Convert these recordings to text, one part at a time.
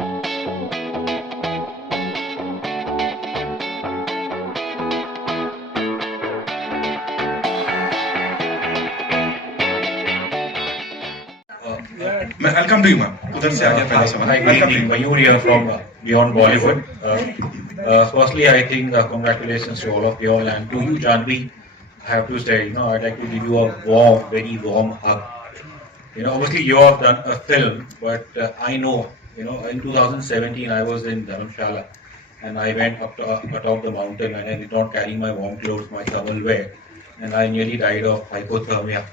I'll come to you, ma'am. उधर से आगे पहले से Hi, good evening. Mayur here from Beyond Bollywood. Firstly, I think congratulations to all of you all, and to you, Jahnavi. I have to say, I'd like to give you a warm, very warm hug. Obviously you have done a film, but I know, in 2017 I was in Dharamshala, and I went up atop the mountain, and I did not carry my warm clothes, my thermal wear, and I nearly died of hypothermia.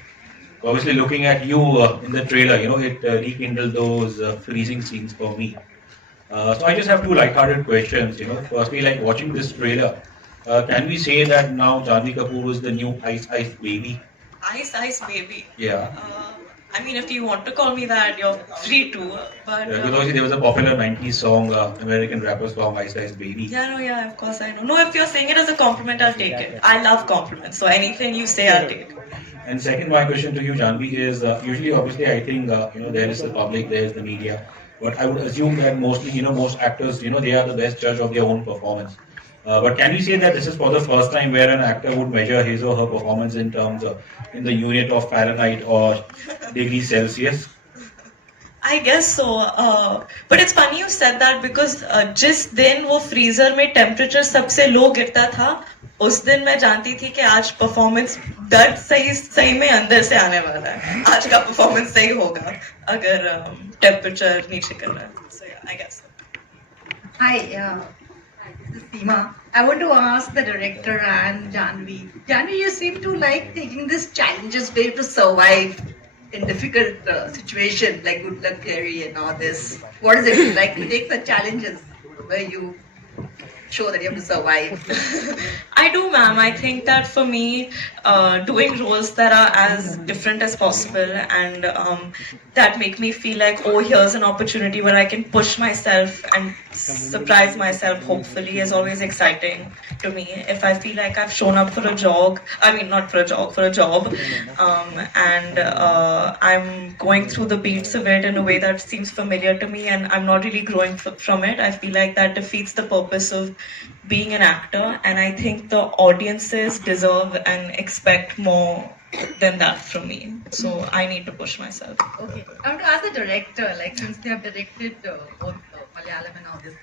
Obviously, looking at you in the trailer, it rekindled those freezing scenes for me. So I just have two light-hearted questions. Firstly, like watching this trailer, can we say that now Jahnavi Kapoor is the new Ice Ice Baby? Ice Ice Baby. Yeah. I mean, if you want to call me that, you're free to. But Because obviously there was a popular 90s song, American rapper song, Ice Ice Baby. yeah, of course I know. No, if you're saying it as a compliment, I'll take it. I love compliments, so anything you say, I'll take. And second, my question to you, Jahnavi, is usually, obviously, I think there is the public, there is the media, but I would assume that mostly, most actors, they are the best judge of their own performance. But can we say that this is for the first time where an actor would measure his or her performance in terms of in the unit of Fahrenheit or degrees Celsius? I guess so. But it's funny you said that because जिस दिन वो freezer में temperature सबसे low गिरता था, उस दिन मैं जानती थी कि आज performance दर्द सही में अंदर से आने वाला है. आज का performance सही होगा अगर temperature नीचे कर रहा है. So yeah, I guess. Hi, this is Seema. I want to ask the director and Jahnavi. Jahnavi, you seem to like taking these challenges where you have to survive in difficult situation like Good Luck Fairy and all this. What is it like to take the challenges where you show that you have to survive? I do, ma'am. I think that for me, doing roles that are as different as possible and that make me feel like, oh, here's an opportunity where I can push myself and surprise myself, hopefully, is always exciting to me. If I feel like I've shown up for a jog, I mean, not for a jog, for a job, and I'm going through the beats of it in a way that seems familiar to me and I'm not really growing from it, I feel like that defeats the purpose of being an actor, and I think the audiences deserve and expect more than that from me. So I need to push myself. Okay. I want to ask the director, like since they have directed both Malayalam and all this,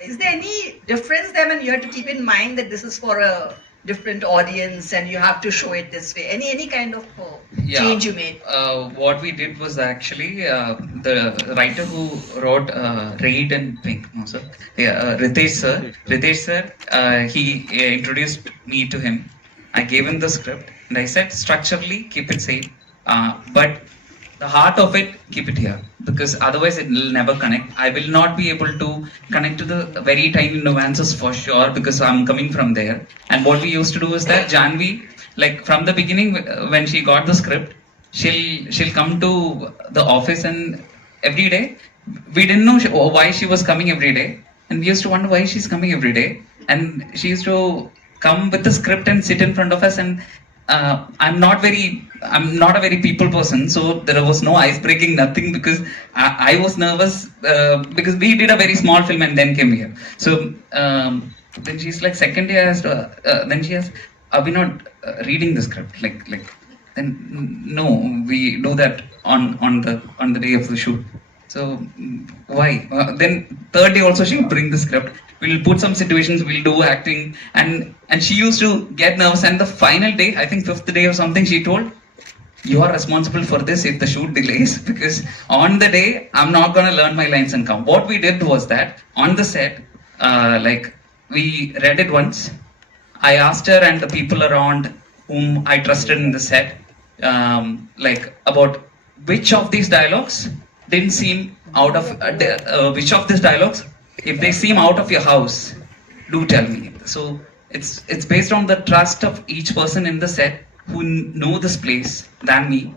is there any difference there when you have to keep in mind that this is for a different audience and you have to show it this way? Any kind of change you made? What we did was actually the writer who wrote Raid and Pink, no sir, Ritesh sir, he introduced me to him. I gave him the script and I said structurally keep it same, but the heart of it keep it here, because otherwise it will never connect. I will not be able to connect to the very tiny nuances for sure, because I'm coming from there. And what we used to do is that Jahnavi, like from the beginning when she got the script, she'll come to the office, and every day we didn't know why she was coming every day, and we used to wonder why she's coming every day. And she used to come with the script and sit in front of us, and I'm not a very people person, so there was no ice breaking, nothing, because I was nervous because we did a very small film and then came here. So then she's like, second day I asked, then she asked, are we not reading the script? Like then no, we do that on the day of the shoot. So why? Then third day also she'll bring the script. We'll put some situations, we'll do acting, and she used to get nervous. And the final day, I think fifth day or something, she told, you are responsible for this if the shoot delays, because on the day I'm not gonna learn my lines and come. What we did was that on the set, like we read it once. I asked her and the people around whom I trusted in the set, like about which of these dialogues didn't seem out of which of these dialogues, if they seem out of your house, do tell me. So it's based on the trust of each person in the set who know this place than me,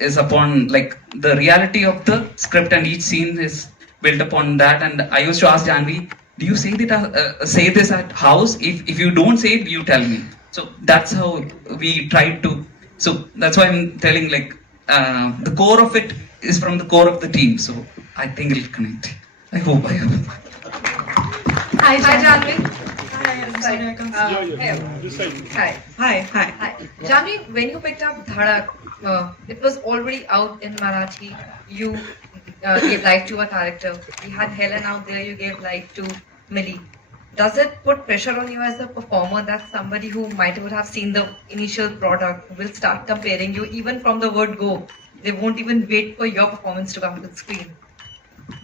is upon like the reality of the script, and each scene is built upon that. And I used to ask Jahnavi, do you say this at house? If you don't say it, you tell me. So that's how we tried to. So that's why I'm telling, like the core of it is from the core of the team. So I think it'll connect. I hope I am. Hi, Jahnavi. Hi, I'm sorry I can't see. Hi. Hi. Hi. Jahnavi, when you picked up Dhadak, it was already out in Marathi. You gave life to a character. We had Helen out there, you gave life to Millie. Does it put pressure on you as a performer that somebody who might would have seen the initial product will start comparing you even from the word go? They won't even wait for your performance to come to the screen.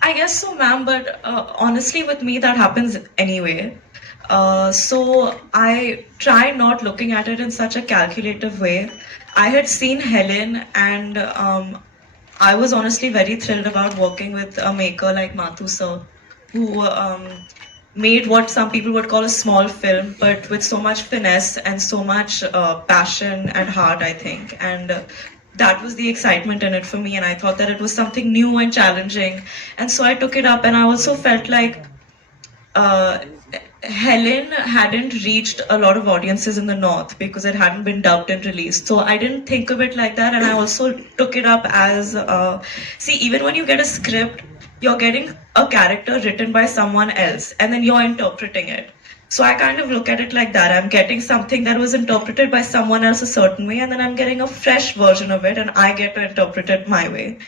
I guess so, ma'am, but honestly, with me, that happens anyway. So I try not looking at it in such a calculative way. I had seen Helen, and I was honestly very thrilled about working with a maker like Mathu sir, who made what some people would call a small film, but with so much finesse and so much passion and heart, I think. And that was the excitement in it for me, and I thought that it was something new and challenging. And so I took it up, and I also felt like Helen hadn't reached a lot of audiences in the North because it hadn't been dubbed and released. So I didn't think of it like that, and I also took it up as see, even when you get a script, you're getting a character written by someone else, and then you're interpreting it. So I kind of look at it like that. I'm getting something that was interpreted by someone else a certain way, and then I'm getting a fresh version of it, and I get to interpret it my way.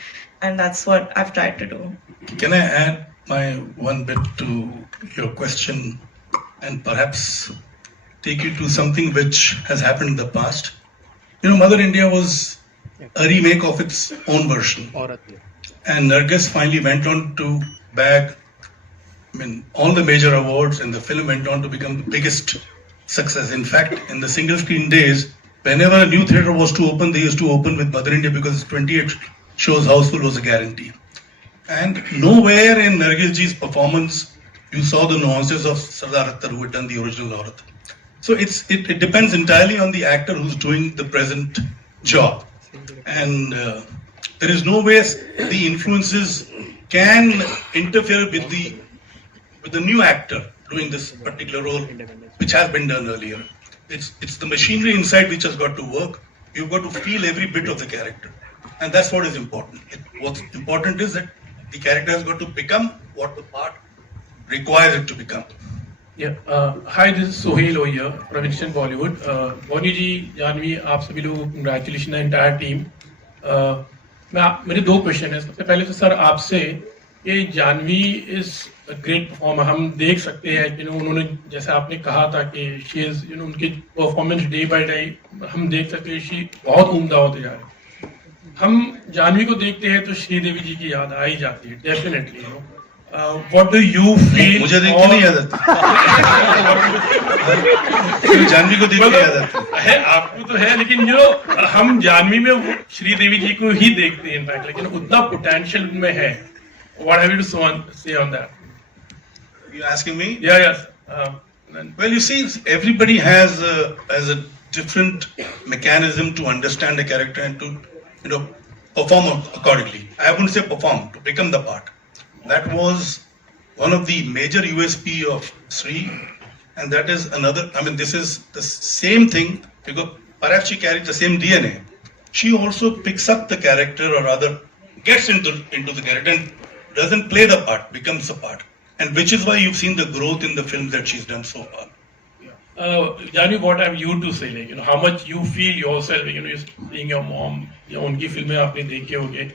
And that's what I've tried to do. Can I add my one bit to your question and perhaps take you to something which has happened in the past? You know, Mother India was a remake of its own version. And Nargis finally went on to bag all the major awards, and the film went on to become the biggest success. In fact, in the single screen days, whenever a new theatre was to open, they used to open with Mother India because 28 shows houseful was a guarantee. And nowhere in Nargis ji's performance you saw the nuances of Sardar Akhtar, who had done the original Aurat. So it depends entirely on the actor who's doing the present job. And there is no way the influences can interfere with the new actor doing this particular role, which has been done earlier. It's the machinery inside which has got to work. You've got to feel every bit of the character. And that's what is important. What's important is that the character has got to become what the part requires it to become. Yeah. Hi, this is Sohail over here from Instant Bollywood. Boni ji, Jahnavi, आप सभी लोगों को congratulations the entire team. मेरे दो question है. सबसे पहले तो सर आपसे कि Janhvi is a great performer. हम देख सकते हैं उन्होंने जैसे आपने कहा था कि शी इज उनकी परफॉर्मेंस डे बाय डे हम देख सकते हैं शी बहुत उम्दा होते जा रहे हैं. हम जानवी को देखते हैं तो श्रीदेवी जी की याद आ ही जाती है definitely. What do you feel? मुझे देख के नहीं याद आती. जानवी को देख के याद आती है. आपको तो है, लेकिन हम जानवी में श्रीदेवी जी को ही देखते हैं इनफैक्ट, लेकिन उतना पोटेंशियल उनमें है. What have you to say on that? You're asking me? Yeah, yes. Well, you see, everybody has a different mechanism to understand a character and to perform accordingly. I wouldn't say perform, to become the part. That was one of the major USP of Sri, and that is another. I mean, this is the same thing because perhaps she carries the same DNA. She also picks up the character, or rather, gets into the character and doesn't play the part, becomes the part. And which is why you've seen the growth in the films that she's done so far. Jahnavi, what have you to say? Like, how much you feel yourself, you're seeing your mom, unki filmein aapne dekhe hoge.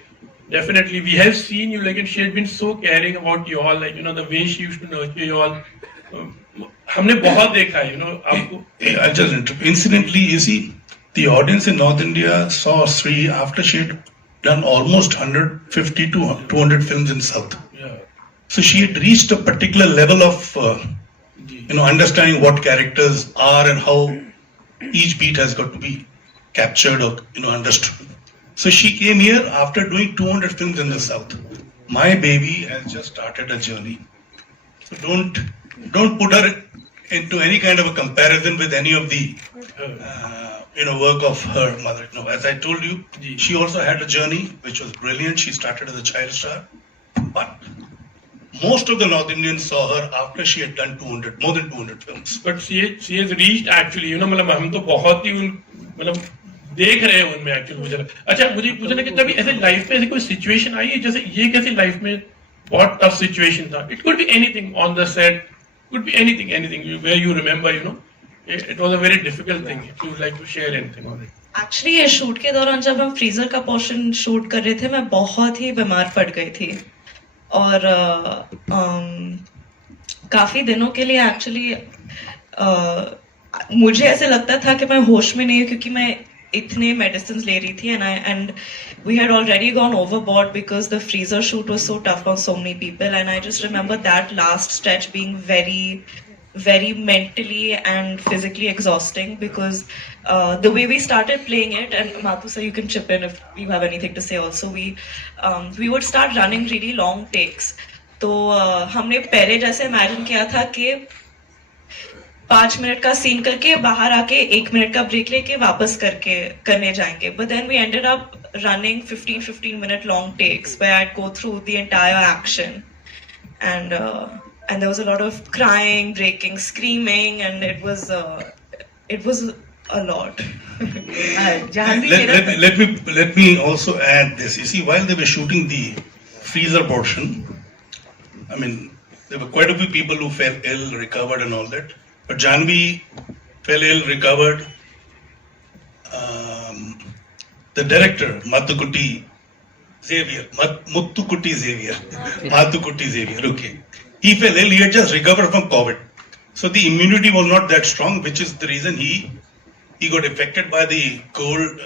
Definitely, we have seen you, like, and she has been so caring about you all, like, the way she used to nurture you all. हमने बहुत देखा है, आपको. I'll just interrupt. Incidentally, you see, the audience in North India saw Sri after she had done almost 150 to 200 films in South. Yeah. So she had reached a particular level of, understanding what characters are and how each beat has got to be captured or, understood. So she came here after doing 200 films in the South. My baby has just started a journey. So don't put her into any kind of a comparison with any of the work of her mother. No, as I told you, she also had a journey which was brilliant. She started as a child star, but most of the North Indians saw her after she had done more than 200 films. But she has reached actually, मतलब हम तो बहुत ही मतलब देख रहे हैं उनमें actually मुझे. अच्छा, मुझे पूछना कि कभी ऐसे लाइफ में ऐसी कोई सिचुएशन आई है जैसे ये कैसी लाइफ में बहुत टफ सिचुएशन था. It could be anything on the set, could be anything where you remember, it was a very difficult thing. If you would like to share anything on it. Actually ये shoot के दौरान जब हम freezer का portion shoot कर रहे थे, मैं बहुत ही बीमार पड़ गई थी और काफी दिनों के लिए एक्चुअली मुझे ऐसे लगता था कि मैं होश में नहीं हूँ क्योंकि मैं इतने मेडिसिन ले रही थी and we had already gone overboard because the freezer shoot was so tough on so many people and I just remember that last stretch being very mentally and physically exhausting because the way we started playing it, and Mathu sir, you can chip in if you have anything to say also, we would start running really long takes. तो हमने पहले जैसे imagine किया था कि 5 minute का scene करके बाहर आके 1 मिनट का ब्रेक लेके वापस करने जाएंगे, but then we ended up running 15 minute long takes where I'd go through the entire action and there was a lot of crying, breaking, screaming, and it was a lot. Let me also add this. You see, while they were shooting the freezer portion, I mean, there were quite a few people who fell ill, recovered, and all that. But Jahnavi fell ill, recovered. The director, Mathukutti Xavier, okay. He fell ill, he had just recovered from COVID. So the immunity was not that strong, which is the reason he got affected by the cold,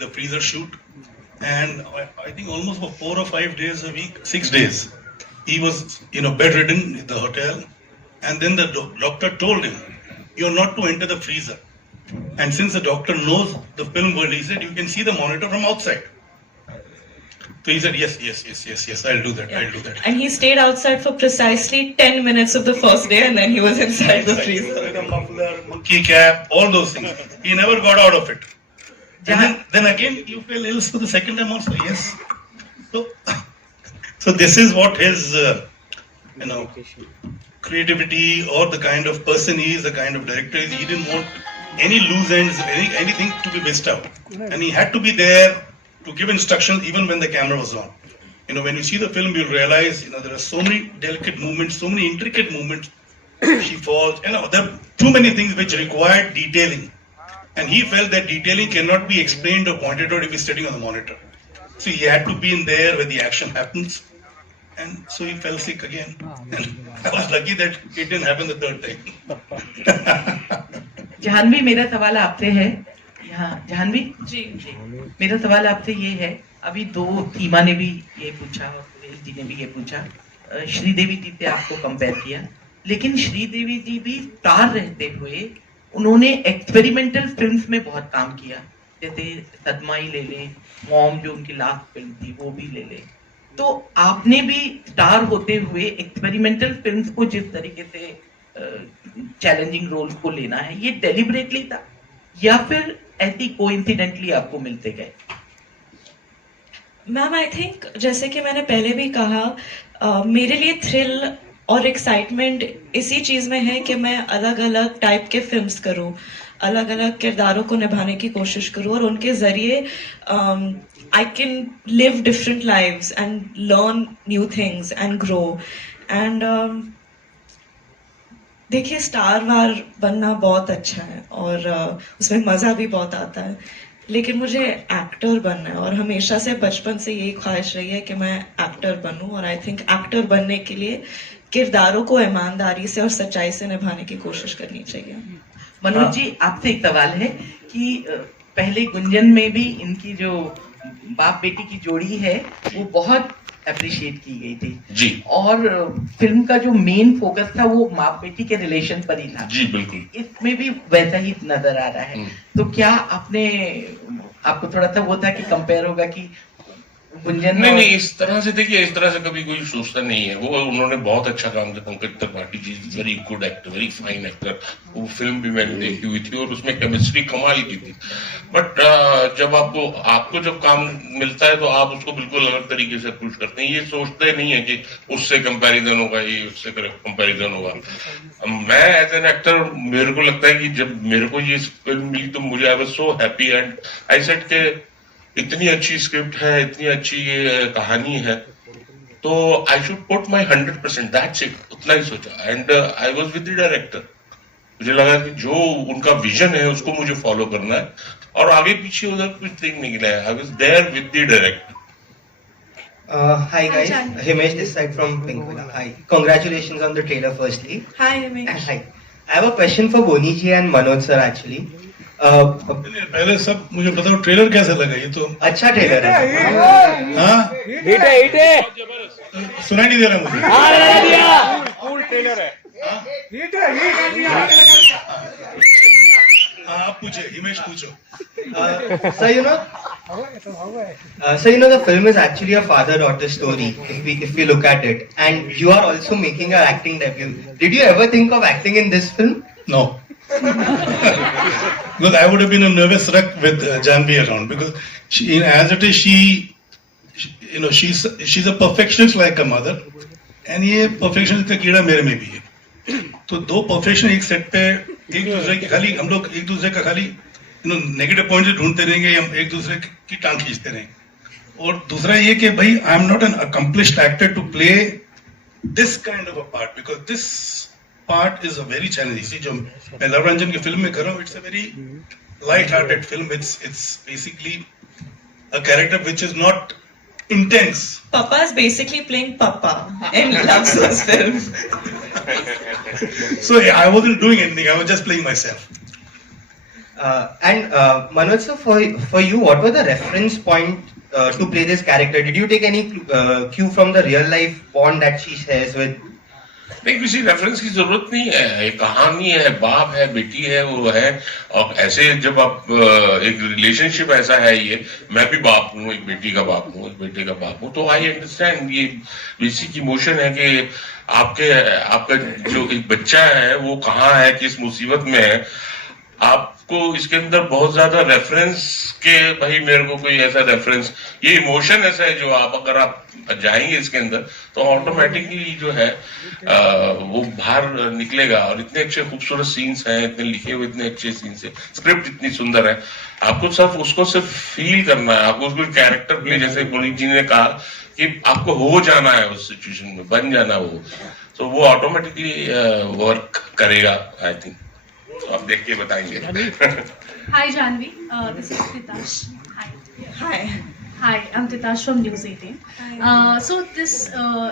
the freezer shoot. And I think almost for 4 or 5 days a week, 6 days, he was, bedridden in the hotel. And then the doctor told him, you're not to enter the freezer. And since the doctor knows the film world, he said, you can see the monitor from outside. So he said, yes, I'll do that. And he stayed outside for precisely 10 minutes of the first day and then he was inside the freezer. With a muffler, monkey cap, all those things. He never got out of it. And then again, you fell ill for the second time also, yes. So this is what his, creativity or the kind of person he is, the kind of director he is. He didn't want any loose ends, anything to be missed out. And he had to be there to give instructions even when the camera was on. When you see the film, you'll realize, there are so many delicate movements, so many intricate movements. She falls, there are too many things which require detailing. And he felt that detailing cannot be explained or pointed out if he's sitting on the monitor. So he had to be in there where the action happens. And so he fell sick again. And I was lucky that it didn't happen the third time. Jahnavi, मेरा सवाल आपसे है. हाँ जाह्नवी जी, मेरा सवाल आपसे ये है, अभी 2 सीमा ने भी ये पूछा और सुरेश जी ने भी ये पूछा, श्रीदेवी जी से आपको कंपेयर किया, लेकिन श्रीदेवी जी भी स्टार रहते हुए उन्होंने एक्सपेरिमेंटल फिल्म्स में बहुत काम किया, जैसे सदमा ही ले लें, मॉम जो उनकी लास्ट फिल्म थी वो भी ले लें. तो आपने भी स्टार होते हुए एक्सपेरिमेंटल फिल्म्स को जिस तरीके से चैलेंजिंग रोल्स को लेना है, ये डेलिबरेटली था या फिर ऐसी कोइंसिडेंटली आपको मिलते गए? मैम आई थिंक जैसे कि मैंने पहले भी कहा, मेरे लिए थ्रिल और एक्साइटमेंट इसी चीज में है कि मैं अलग अलग टाइप के फिल्म्स करूं, अलग अलग किरदारों को निभाने की कोशिश करूं और उनके जरिए I can live different lives and learn new things and grow. And देखिए, स्टार वार बनना बहुत अच्छा है और उसमें मज़ा भी बहुत आता है, लेकिन मुझे एक्टर बनना है और हमेशा से बचपन से यही ख्वाहिश रही है कि मैं एक्टर बनूं. और आई थिंक एक्टर बनने के लिए किरदारों को ईमानदारी से और सच्चाई से निभाने की कोशिश करनी चाहिए. मनोज जी, आपसे एक सवाल है कि पहले गुंजन में भी इनकी जो बाप बेटी की जोड़ी है वो बहुत अप्रिशिएट की गई थी जी, और फिल्म का जो मेन फोकस था वो बाप बेटी के रिलेशन पर ही था जी. बिल्कुल, इसमें भी वैसा ही नजर आ रहा है. तो क्या आपको थोड़ा सा वो था कि कंपेयर होगा कि गुंजन? नहीं, इस तरह से देखिए, इस तरह से कभी कोई सोचता नहीं है. वो उन्होंने बहुत अच्छा काम किया. Pankaj Tripathi ji very good actor, very fine actor. वो फिल्म भी मैंने देखी हुई थी और उसमें केमिस्ट्री कमाल की थी. बट जब आपको जब काम मिलता है तो आप उसको बिल्कुल अलग तरीके से अप्रोच करते हैं. ये सोचते नहीं है कि उससे कंपैरिजन होगा, ये उससे कंपैरिजन होगा. मैं एज एन एक्टर, मेरे को लगता है कि जब मेरे को ये फिल्म मिली तो मुझे I was so happy and I said के इतनी अच्छी स्क्रिप्ट है, इतनी अच्छी ये कहानी है, तो I should put my 100%, that's it, उतना ही सोचा. And I was with the director. मुझे लगा कि जो उनका विजन है उसको मुझे फॉलो करना है, और आगे पीछे उधर कुछ थिंग नहीं गिला है. I was there with the director. Hi guys, Himesh this side from Pinkvilla. Hi, congratulations on the trailer firstly. Hi, Himesh. Hi, I have a question for Boni ji and Manoj sir actually. पहले सब मुझे बताओ trailer कैसा लगा. ये तो अच्छा trailer है. हाँ सुनाई नहीं दे रहा मुझे. आप पूछे, हिमेश पूछो. So you know the film is actually a father-daughter story if we look at it, and you are also making your acting debut. Did you ever think of acting in this film? No. Because I would have been a nervous wreck with Jahnavi around, because she, as it is, she's a perfectionist like a mother, and ये perfectionist का कीड़ा मेरे में भी है. तो दो perfection एक सेट पे एक दूसरे की खाली हम लोग एक दूसरे का खाली नेगेटिव पॉइंट्स ढूंढते रहेंगे, हम एक दूसरे की टांग खींचते रहेंगे. और दूसरा ये कि भाई I am not an accomplished actor to play this kind of a part, because this part is a very challenging. See जो मैं लव रंजन की फिल्म में कर रहा हूँ, it's a very light hearted film. It's basically a character which is not intense. Papa is basically playing Papa in Love Source film. So I wasn't doing anything, I was just playing myself. And Manoj sir, for you, what were the reference point to play this character? Did you take any cue from the real life bond that she shares with? नहीं, किसी reference की जरूरत नहीं है. एक कहानी है, बाप है, बेटी है, वो है. और ऐसे जब आप एक रिलेशनशिप ऐसा है, ये मैं भी बाप हूँ, एक बेटी का बाप हूँ, एक बेटे का बाप हूँ, तो आई अंडरस्टैंड. ये बेसिक इमोशन है कि आपका जो एक बच्चा है वो कहाँ है, किस मुसीबत में है. आपको इसके अंदर बहुत ज्यादा रेफरेंस के भाई मेरे को कोई ऐसा रेफरेंस, ये इमोशन ऐसा है जो आप अगर आप जाएंगे इसके अंदर तो ऑटोमेटिकली जो है वो बाहर निकलेगा. और इतने अच्छे खूबसूरत सीन्स हैं, इतने लिखे हुए इतने अच्छे सीन्स हैं, स्क्रिप्ट इतनी सुंदर है. आपको सिर्फ फील करना है, आपको उसको कैरेक्टर प्ले, जैसे पुनीत जी ने कहा कि आपको हो जाना है उस सिचुएशन में, बन जाना वो, तो वो ऑटोमेटिकली वर्क करेगा. आई थिंक आप देख के बताएंगे. Hi Jahnavi, this is Titash. Hi. Hi, I'm Titash from News 18. So this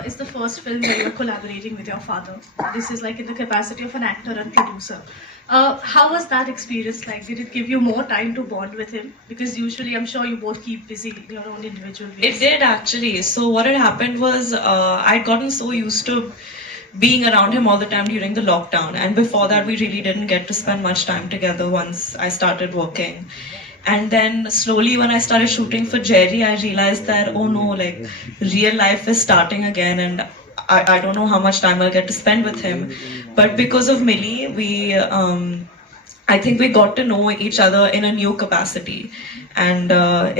is the first film where you're collaborating with your father. This is like in the capacity of an actor and producer. How was that experience like? Did it give you more time to bond with him? Because usually I'm sure you both keep busy in your own individual ways. It did actually. So what had happened was I'd gotten so used to being around him all the time during the lockdown, and before that we really didn't get to spend much time together once I started working. And then slowly when I started shooting for Jerry, I realized that oh no, like real life is starting again, and I don't know how much time I'll get to spend with him. But because of Millie, I think we got to know each other in a new capacity, and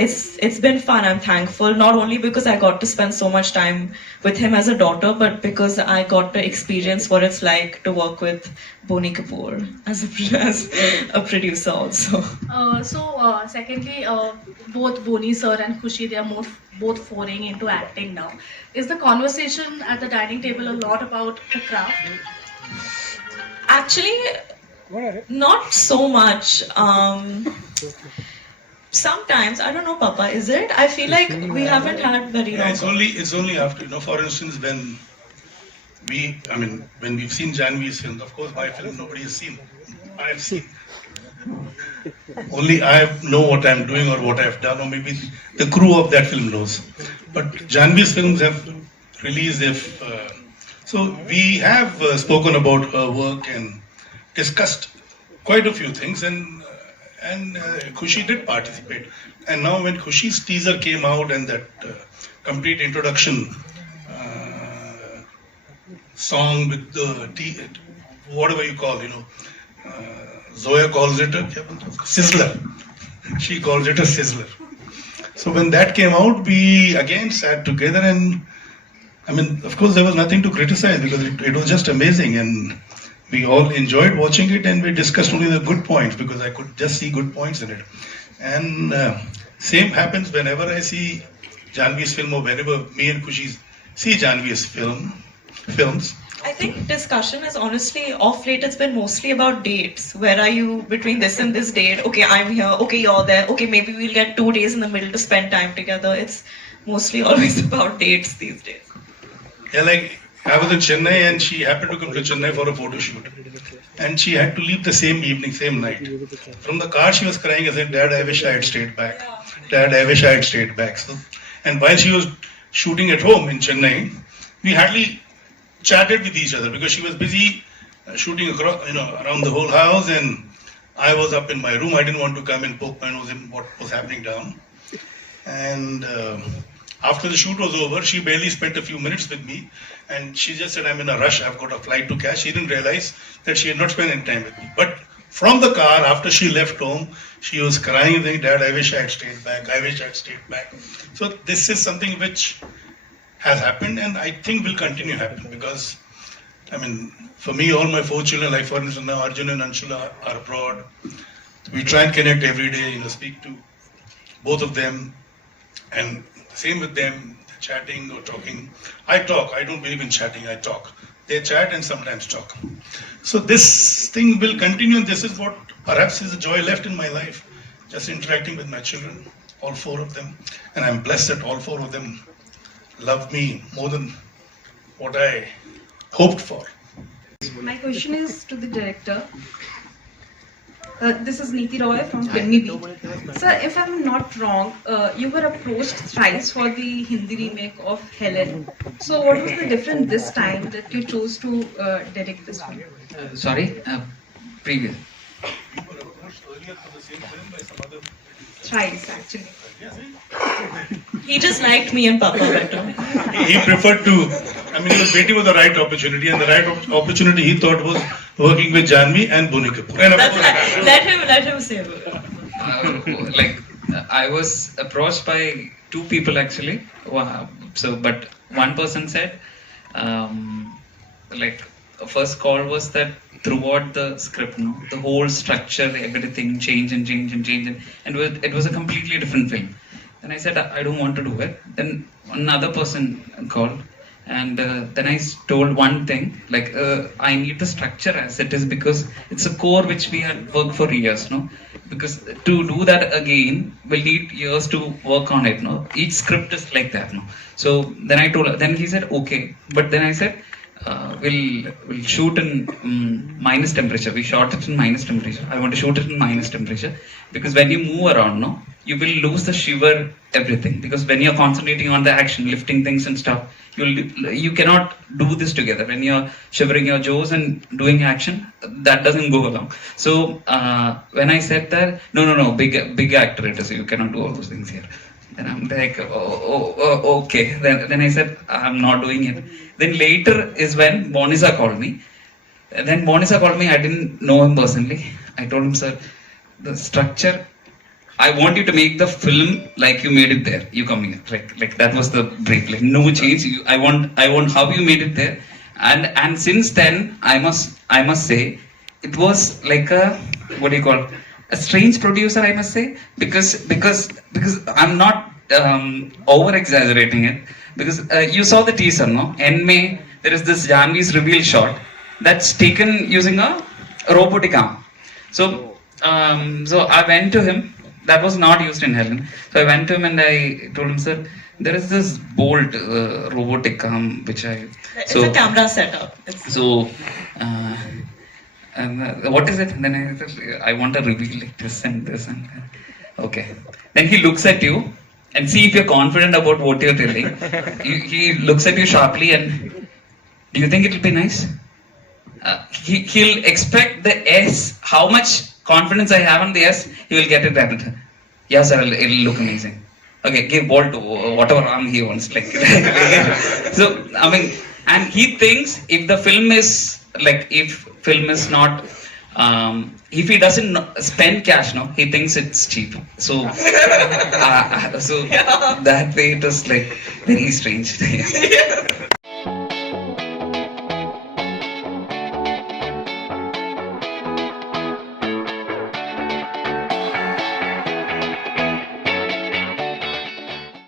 it's been fun. I'm thankful not only because I got to spend so much time with him as a daughter, but because I got to experience what it's like to work with Boni Kapoor as a producer also. Secondly, both Boni sir and Khushi, they are both foraying into acting now. Is the conversation at the dining table a lot about the craft? Actually, not so much. Sometimes I don't know, Papa. Is it? I feel like we haven't had very long. It's only after, for instance, when we've seen Jahnavi's film. Of course, my film nobody has seen. I've seen. Only I know what I'm doing or what I've done, or maybe the crew of that film knows. But Jahnavi's films have released. So we have spoken about her work and discussed quite a few things, and Khushi did participate. And now when Khushi's teaser came out and that complete introduction song with the whatever you call, Zoya calls it a sizzler. She calls it a sizzler. So when that came out, we again sat together, and of course there was nothing to criticize because it was just amazing, and we all enjoyed watching it, and we discussed only the good points because I could just see good points in it. And same happens whenever I see Jahnavi's film or whenever me and Khushi see Jahnavi's films. I think discussion is honestly off late. It's been mostly about dates. Where are you between this and this date? Okay, I'm here. Okay, you're there. Okay, maybe we'll get 2 days in the middle to spend time together. It's mostly always about dates these days. Yeah, like I was in Chennai and she happened to come to Chennai for a photo shoot. And she had to leave the same evening, same night. From the car she was crying and said, Dad, I wish I had stayed back. Dad, I wish I had stayed back. So, and while she was shooting at home in Chennai, we hardly chatted with each other because she was busy shooting across, around the whole house, and I was up in my room. I didn't want to come and poke my nose in what was happening down. And after the shoot was over, she barely spent a few minutes with me, and she just said, I'm in a rush, I've got a flight to catch. She didn't realize that she had not spent any time with me. But from the car, after she left home, she was crying, saying, Dad, I wish I had stayed back. I wish I had stayed back. So this is something which has happened, and I think will continue to happen, because, for me, all my 4 children, like for instance, now Arjun and Anshula are abroad. We try and connect every day, speak to both of them, and same with them, chatting or talking. I talk, I don't believe in chatting, I talk. They chat and sometimes talk. So this thing will continue, and this is what perhaps is the joy left in my life, just interacting with my children, all 4 of them. And I'm blessed that all 4 of them love me more than what I hoped for. My question is to the director. This is Neeti Roy from Filmy Beat. Sir, if I'm not wrong, you were approached thrice for the Hindi remake of Helen. So what was the difference this time that you chose to direct this film? Previous. Thrice, actually. He just liked me and Papa better. He preferred to, he was waiting for the right opportunity, and the right opportunity he thought was working with Jahnavi and Bonnie Kapoor. And Let him say it. I was approached by 2 people actually. But one person said, first call was that throughout the script, the whole structure, everything changed, and it was a completely different film. Then I said, I don't want to do it. Then another person called, and then I told one thing, I need the structure as it is, because it's a core which we had worked for years, because to do that again, we'll need years to work on it, Each script is like that, So then he said, okay. But then I said, we'll shoot in minus temperature. We shot it in minus temperature. I want to shoot it in minus temperature, because when you move around, you will lose the shiver, everything. Because when you're concentrating on the action, lifting things and stuff, you cannot do this together. When you're shivering your jaws and doing action, that doesn't go along. So when I said that, no, big actor it is. You cannot do all those things here. Then I'm like, okay. Then I said, I'm not doing it. Then later is when Bonisa called me. Then Bonisa called me. I didn't know him personally. I told him, sir, the structure, I want you to make the film like you made it there. You come here. Like that was the brief. No change. I want how you made it there. And since then, I must say, it was like a strange producer, I must say, because I'm not over exaggerating it, because you saw the teaser, End May, there is this Jahnavi's reveal shot that's taken using a robotic arm. So I went to him. That was not used in Helen. So I went to him and I told him, sir, there is this bolt robotic arm which It's a camera setup. What is it? And then I want to reveal like this and this and okay. Then he looks at you and see if you're confident about what you're telling. He looks at you sharply and, do you think it'll be nice? He'll expect the S. How much confidence I have on the S, he will get it right. Yes, sir, it'll look amazing. Okay, give ball to whatever arm he wants. So, and he thinks if the film is not, if he doesn't spend cash, he thinks it's cheap. So, that way it was very strange.